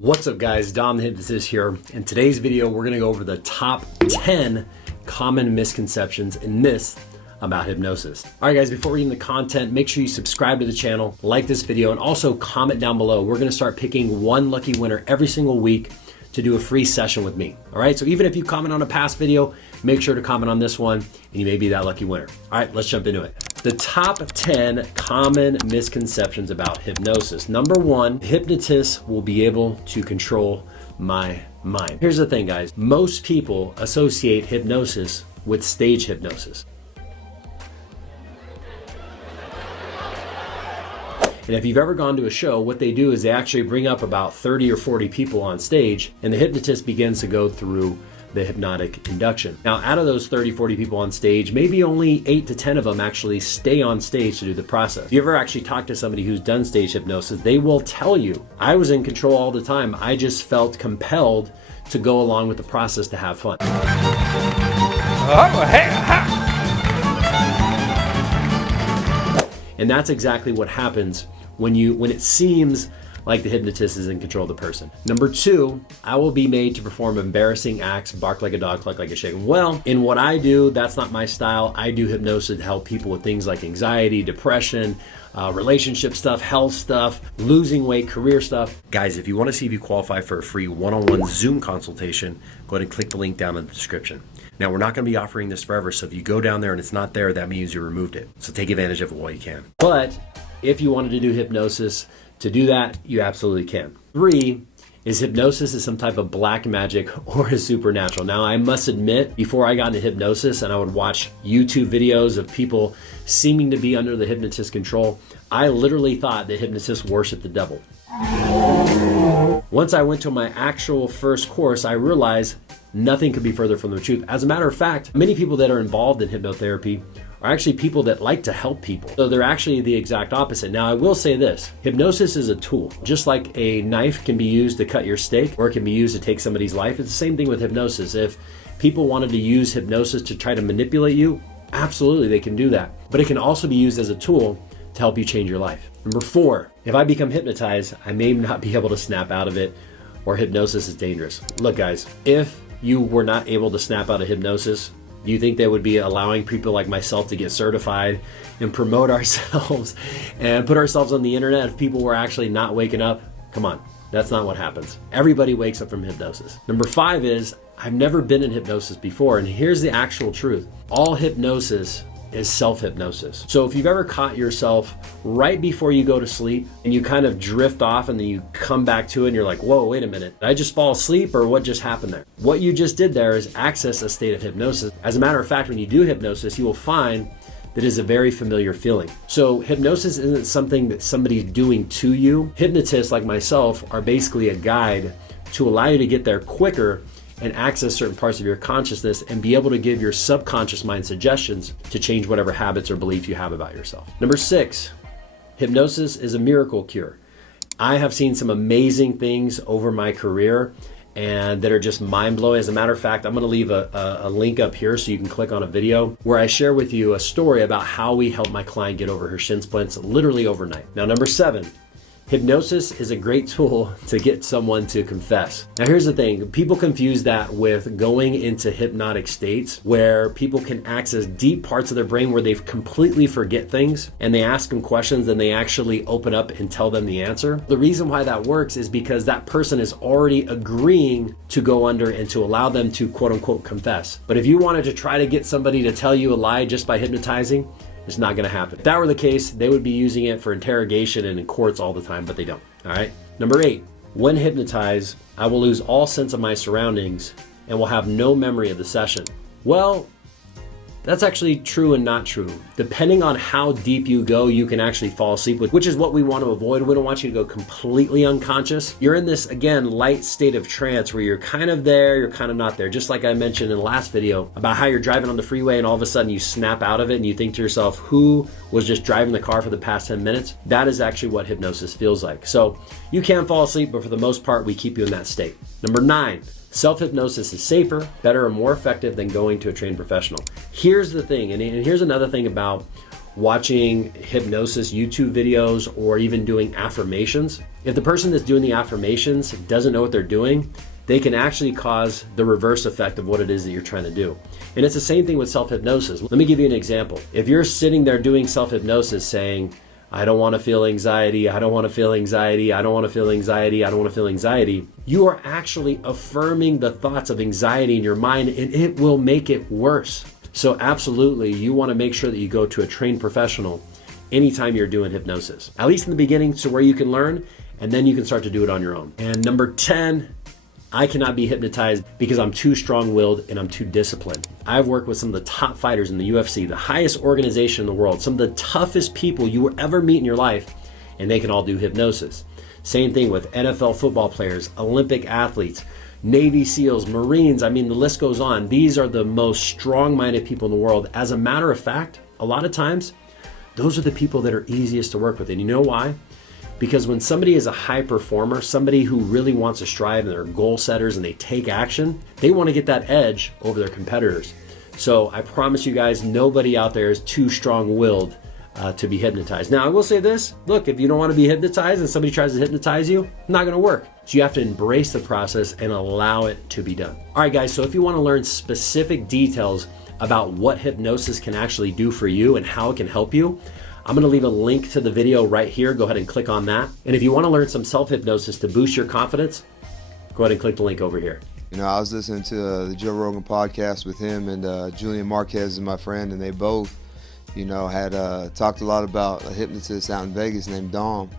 What's up guys, Dom the Hypnotist here. In today's video, we're gonna go over the top 10 common misconceptions and myths about hypnosis. All right guys, before we get into the content, make sure you subscribe to the channel, like this video, and also comment down below. We're gonna start picking one lucky winner every single week to do a free session with me. All right, so even if you comment on a past video, make sure to comment on this one and you may be that lucky winner. All right, let's jump into it. The top 10 common misconceptions about hypnosis. Number one, hypnotists will be able to control my mind. Here's the thing guys, most people associate hypnosis with stage hypnosis. And if you've ever gone to a show, what they do is they actually bring up about 30 or 40 people on stage and the hypnotist begins to go through the hypnotic induction. Now, out of those 30, 40 people on stage, maybe only 8 to 10 of them actually stay on stage to do the process. If you ever actually talk to somebody who's done stage hypnosis, they will tell you, I was in control all the time. I just felt compelled to go along with the process to have fun. And that's exactly what happens when it seems like the hypnotist is in control of the person. Number two, I will be made to perform embarrassing acts, bark like a dog, cluck like a chicken. Well, in what I do, that's not my style. I do hypnosis to help people with things like anxiety, depression, relationship stuff, health stuff, losing weight, career stuff. Guys, if you want to see if you qualify for a free one-on-one Zoom consultation, go ahead and click the link down in the description. Now, we're not going to be offering this forever, so if you go down there and it's not there, that means you removed it. So take advantage of it while you can. But if you wanted to do hypnosis, to do that, you absolutely can. Three is hypnosis is some type of black magic or is supernatural. Now, I must admit, before I got into hypnosis and I would watch YouTube videos of people seeming to be under the hypnotist's control, I literally thought that hypnotists worship the devil. Once I went to my actual first course, I realized nothing could be further from the truth. As a matter of fact, many people that are involved in hypnotherapy are actually people that like to help people. So they're actually the exact opposite. Now, I will say this, hypnosis is a tool. Just like a knife can be used to cut your steak or it can be used to take somebody's life, it's the same thing with hypnosis. If people wanted to use hypnosis to try to manipulate you, absolutely they can do that. But it can also be used as a tool to help you change your life. Number four, if I become hypnotized, I may not be able to snap out of it or hypnosis is dangerous. Look guys, if you were not able to snap out of hypnosis, do you think they would be allowing people like myself to get certified and promote ourselves and put ourselves on the internet if people were actually not waking up? Come on, that's not what happens. Everybody wakes up from hypnosis. Number five is, I've never been in hypnosis before, and here's the actual truth. All hypnosis is self-hypnosis. So if you've ever caught yourself right before you go to sleep and you kind of drift off and then you come back to it and you're like, whoa, wait a minute, did I just fall asleep or what just happened there? What you just did there is access a state of hypnosis. As a matter of fact, when you do hypnosis, you will find that is a very familiar feeling. So hypnosis isn't something that somebody's doing to you. Hypnotists like myself are basically a guide to allow you to get there quicker and access certain parts of your consciousness and be able to give your subconscious mind suggestions to change whatever habits or beliefs you have about yourself. Number six, hypnosis is a miracle cure. I have seen some amazing things over my career and that are just mind-blowing. As a matter of fact, I'm gonna leave a link up here so you can click on a video where I share with you a story about how we helped my client get over her shin splints literally overnight. Now, number seven, hypnosis is a great tool to get someone to confess. Now here's the thing, people confuse that with going into hypnotic states where people can access deep parts of their brain where they completely forget things and they ask them questions and they actually open up and tell them the answer. The reason why that works is because that person is already agreeing to go under and to allow them to quote unquote confess. But if you wanted to try to get somebody to tell you a lie just by hypnotizing, it's not gonna happen. If that were the case, they would be using it for interrogation and in courts all the time, but they don't, all right? Number eight, when hypnotized, I will lose all sense of my surroundings and will have no memory of the session. Well, that's actually true and not true. Depending on how deep you go, you can actually fall asleep, which is what we want to avoid. We don't want you to go completely unconscious. You're in this, again, light state of trance where you're kind of there, you're kind of not there. Just like I mentioned in the last video about how you're driving on the freeway and all of a sudden you snap out of it and you think to yourself, who was just driving the car for the past 10 minutes? That is actually what hypnosis feels like. So you can fall asleep, but for the most part, we keep you in that state. Number nine, self-hypnosis is safer, better, and more effective than going to a trained professional. Here's the thing, and here's another thing about watching hypnosis YouTube videos or even doing affirmations. If the person that's doing the affirmations doesn't know what they're doing, they can actually cause the reverse effect of what it is that you're trying to do. And it's the same thing with self-hypnosis. Let me give you an example. If you're sitting there doing self-hypnosis saying, I don't want to feel anxiety, I don't want to feel anxiety, I don't want to feel anxiety, I don't want to feel anxiety, you are actually affirming the thoughts of anxiety in your mind, and it will make it worse. So absolutely, you want to make sure that you go to a trained professional anytime you're doing hypnosis, at least in the beginning, so where you can learn, and then you can start to do it on your own. And number 10, I cannot be hypnotized because I'm too strong-willed and I'm too disciplined. I've worked with some of the top fighters in the UFC, the highest organization in the world, some of the toughest people you will ever meet in your life, and they can all do hypnosis. Same thing with NFL football players, Olympic athletes, Navy SEALs, Marines, I mean, the list goes on. These are the most strong-minded people in the world. As a matter of fact, a lot of times, those are the people that are easiest to work with. And you know why? Because when somebody is a high performer, somebody who really wants to strive and they're goal setters and they take action, they want to get that edge over their competitors. So I promise you guys, nobody out there is too strong-willed to be hypnotized. Now, I will say this, look, if you don't want to be hypnotized and somebody tries to hypnotize you, it's not going to work. So you have to embrace the process and allow it to be done. All right, guys, so if you want to learn specific details about what hypnosis can actually do for you and how it can help you, I'm going to leave a link to the video right here. Go ahead and click on that. And if you want to learn some self-hypnosis to boost your confidence, go ahead and click the link over here. You know, I was listening to the Joe Rogan podcast with him and Julian Marquez is my friend, and they both, you know, had talked a lot about a hypnotist out in Vegas named Dom.